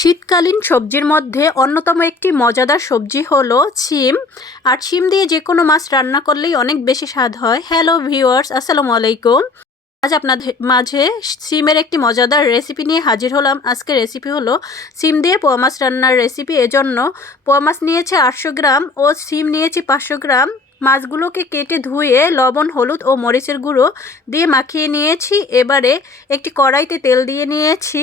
শীতকালীন সবজির মধ্যে অন্যতম একটি মজাদার সবজি হলো শিম। আর শিম দিয়ে যে কোনো মাছ রান্না করলেই অনেক বেশি স্বাদ হয়। হ্যালো ভিউয়ার্স, আসসালামু আলাইকুম। আজ আপনাদের মাঝে শিমের একটি মজাদার রেসিপি নিয়ে হাজির হলাম। আজকের রেসিপি হলো শিম দিয়ে পোয়া মাছ রান্নার রেসিপি। এজন্য পোয়া মাছ নিয়েছে 800 গ্রাম ও শিম নিয়েছি 500 গ্রাম। মাছগুলোকে কেটে ধুয়ে লবণ, হলুদ ও মরিচের গুঁড়ো দিয়ে মাখিয়ে নিয়েছি। এবারে একটি কড়াইতে তেল দিয়ে নিয়েছি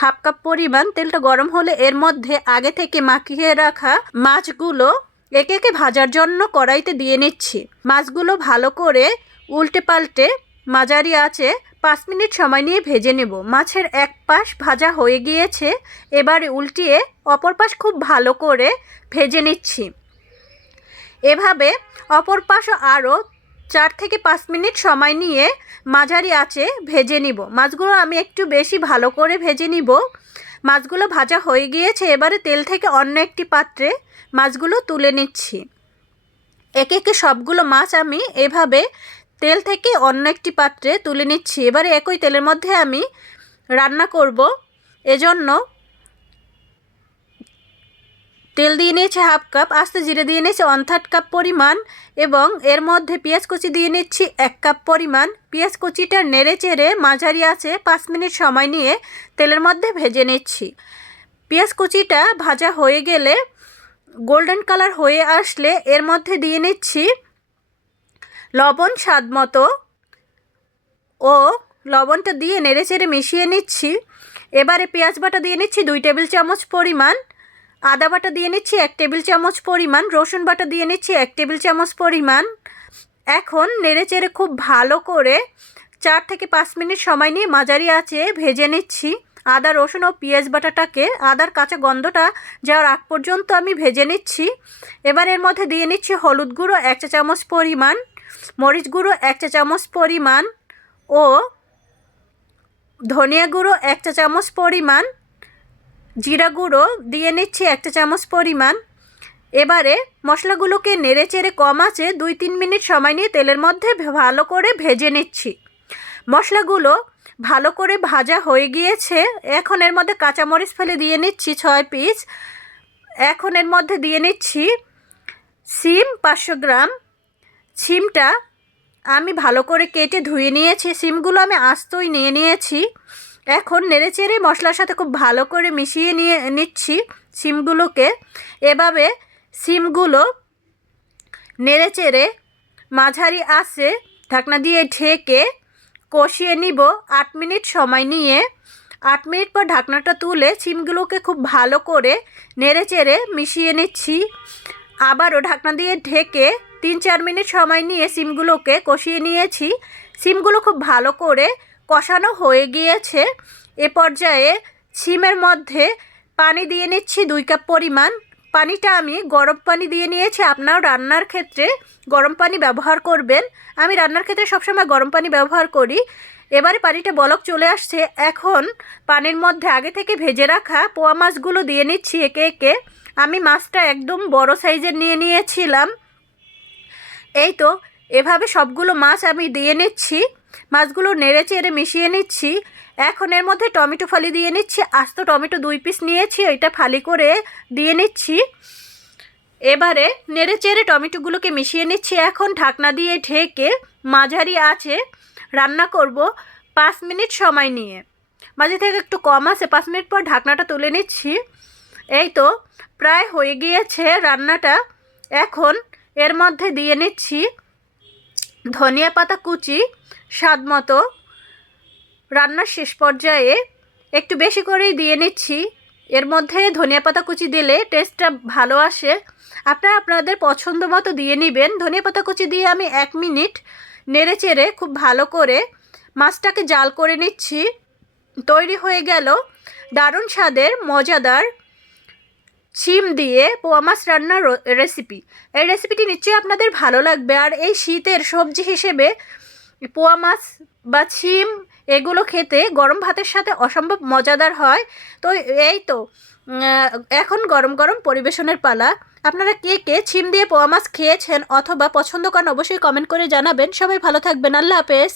হাফ কাপ পরিমাণ। তেলটা গরম হলে এর মধ্যে আগে থেকে মাখিয়ে রাখা মাছগুলো একে একে ভাজার জন্য কড়াইতে দিয়ে নিচ্ছি। মাছগুলো ভালো করে উল্টে পাল্টে মাঝারি আঁচে 5 মিনিট সময় নিয়ে ভেজে নেব। মাছের এক পাশ ভাজা হয়ে গিয়েছে, এবারে উল্টিয়ে অপর পাশ খুব ভালো করে ভেজে নিচ্ছি। এভাবে অপর পাশও আরও 4 থেকে 5 মিনিট সময় নিয়ে মাঝারি আঁচে ভেজে নিব। মাছগুলো আমি একটু বেশি ভালো করে ভেজে নিব। মাছগুলো ভাজা হয়ে গিয়েছে, এবারে তেল থেকে অন্য একটি পাত্রে মাছগুলো তুলে নিচ্ছি। একে একে সবগুলো মাছ আমি এভাবে তেল থেকে অন্য একটি পাত্রে তুলে নিচ্ছি। এবারে একই তেলের মধ্যে আমি রান্না করব, এজন্য তেল দিয়ে নিয়েছি হাফ কাপ, আস্তে জিরে দিয়ে নিয়েছি 1/3 কাপ পরিমাণ এবং এর মধ্যে পেঁয়াজ কুচি দিয়ে নিচ্ছি 1 কাপ পরিমাণ। পেঁয়াজ কুচিটা নেড়ে চেড়ে মাঝারি আঁচে 5 মিনিট সময় নিয়ে তেলের মধ্যে ভেজে নিচ্ছি। পেঁয়াজ কুচিটা ভাজা হয়ে গেলে গোল্ডেন কালার হয়ে আসলে এর মধ্যে দিয়ে নিচ্ছি লবণ স্বাদ মতো ও লবণটা দিয়ে নেড়ে চেড়ে মিশিয়ে নিচ্ছি। এবারে পেঁয়াজ বাটা দিয়ে নিচ্ছি 2 টেবিল চামচ পরিমাণ, আদা বাটা দিয়ে নিচ্ছি 1 টেবিল চামচ পরিমাণ, রসুন বাটা দিয়ে নিচ্ছি 1 টেবিল চামচ পরিমাণ। এখন নেড়ে চেড়ে খুব ভালো করে 4 থেকে 5 মিনিট সময় নিয়ে মাঝারি আঁচে ভেজে নিচ্ছি। আদা, রসুন ও পেঁয়াজ বাটাটাকে আদার কাঁচা গন্ধটা যাওয়ার আগ পর্যন্ত আমি ভেজে নিচ্ছি। এবার এর মধ্যে দিয়ে নিচ্ছি হলুদ গুঁড়ো 1 চা চামচ পরিমাণ, মরিচ গুঁড়ো 1 চা চামচ পরিমাণ ও ধনিয়া গুঁড়ো 1 চা চামচ পরিমাণ, জিরা গুঁড়ো দিয়ে নিচ্ছি 1 চা চামচ পরিমাণ। এবারে মশলাগুলোকে নেড়ে চেড়ে কম আঁচে 2-3 মিনিট সময় নিয়ে তেলের মধ্যে ভালো করে ভেজে নিচ্ছি। মশলাগুলো ভালো করে ভাজা হয়ে গিয়েছে। এখন এর মধ্যে কাঁচামরিচ ফেলে দিয়ে নিচ্ছি 6 পিস। এখন এর মধ্যে দিয়ে নিচ্ছি শিম 500 গ্রাম। শিমটা আমি ভালো করে কেটে ধুয়ে নিয়েছি। শিমগুলো আমি আস্তই নিয়ে নিয়েছি। এখন নেড়েচেড়ে মশলার সাথে খুব ভালো করে মিশিয়ে নিচ্ছি শিমগুলোকে। এভাবে শিমগুলো নেড়েচেড়ে মাঝারি আঁচে ঢাকনা দিয়ে ঢেকে কষিয়ে নিব 8 মিনিট সময় নিয়ে। 8 মিনিট পর ঢাকনাটা তুলে শিমগুলোকে খুব ভালো করে নেড়েচেড়ে মিশিয়ে নিচ্ছি। আবারও ঢাকনা দিয়ে ঢেকে 3-4 মিনিট সময় নিয়ে শিমগুলোকে কষিয়ে নিয়েছি। শিমগুলো খুব ভালো করে কষানো হয়ে গিয়েছে। এ পর্যায়ে শিমের মধ্যে পানি দিয়ে নিচ্ছি 2 কাপ পরিমাণ। পানিটা আমি গরম পানি দিয়ে নিয়েছি। আপনারাও রান্নার ক্ষেত্রে গরম পানি ব্যবহার করবেন। আমি রান্নার ক্ষেত্রে সবসময় গরম পানি ব্যবহার করি। এবারে পানিটা বলক চলে আসছে। এখন পানির মধ্যে আগে থেকে ভেজে রাখা পোয়া মাছগুলো দিয়ে নিচ্ছি একে একে। আমি মাছটা একদম বড় সাইজের নিয়ে নিয়েছিলাম। এই তো এভাবে সবগুলো মাছ আমি দিয়ে নিচ্ছি। মাছগুলো নেড়ে চেড়ে মিশিয়ে নিচ্ছি। এখন এর মধ্যে টমেটো ফালি দিয়ে নিচ্ছি। আস্ত টমেটো 2 পিস নিয়েছি, ওইটা ফালি করে দিয়ে নিচ্ছি। এবারে নেড়ে চেড়ে টমেটোগুলোকে মিশিয়ে নিচ্ছি। এখন ঢাকনা দিয়ে ঢেকে মাঝারি আঁচে রান্না করব 5 মিনিট সময় নিয়ে। মাঝে থেকে একটু কম আছে। 5 মিনিট পর ঢাকনাটা তুলে নিচ্ছি। এই তো প্রায় হয়ে গিয়েছে রান্নাটা। এখন এর মধ্যে দিয়ে নিচ্ছি ধনিয়া পাতা কুচি স্বাদ মতো। রান্নার শেষ পর্যায়ে একটু বেশি করেই দিয়ে নিচ্ছি। এর মধ্যে ধনিয়া পাতা কুচি দিলে টেস্টটা ভালো আসে। আপনারা আপনাদের পছন্দ মতো দিয়ে নেবেন। ধনিয়া পাতা কুচি দিয়ে আমি 1 মিনিট নেড়ে চেড়ে খুব ভালো করে মাছটাকে জাল করে নিচ্ছি। তৈরি হয়ে গেল দারুণ স্বাদের মজাদার শিম দিয়ে পোয়া মাছ রান্নার রেসিপি। এই রেসিপিটি নিশ্চয়ই আপনাদের ভালো লাগবে। আর এই শীতের সবজি হিসেবে পোয়া মাছ বা শিম এগুলো খেতে গরম ভাতের সাথে অসম্ভব মজাদার হয়। তো এই তো এখন গরম গরম পরিবেশনের পালা। আপনারা কে কে শিম দিয়ে পোয়া মাছ খেয়েছেন অথবা পছন্দ করেন অবশ্যই কমেন্ট করে জানাবেন। সবাই ভালো থাকবেন। আল্লাহ হাফেজ।